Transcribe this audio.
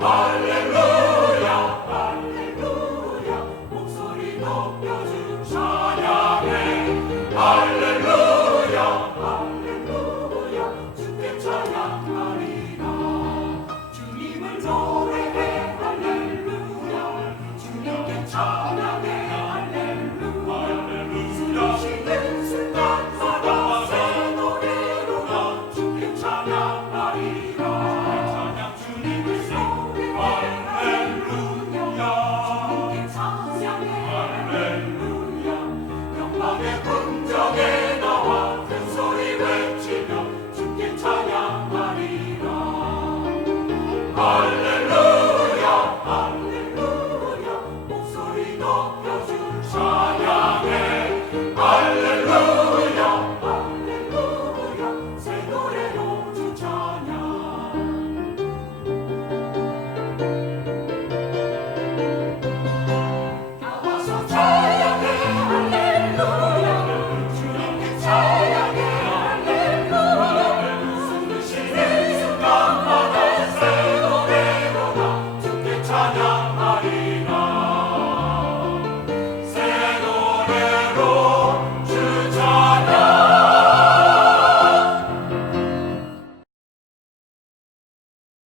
Hallelujah. 할렐루야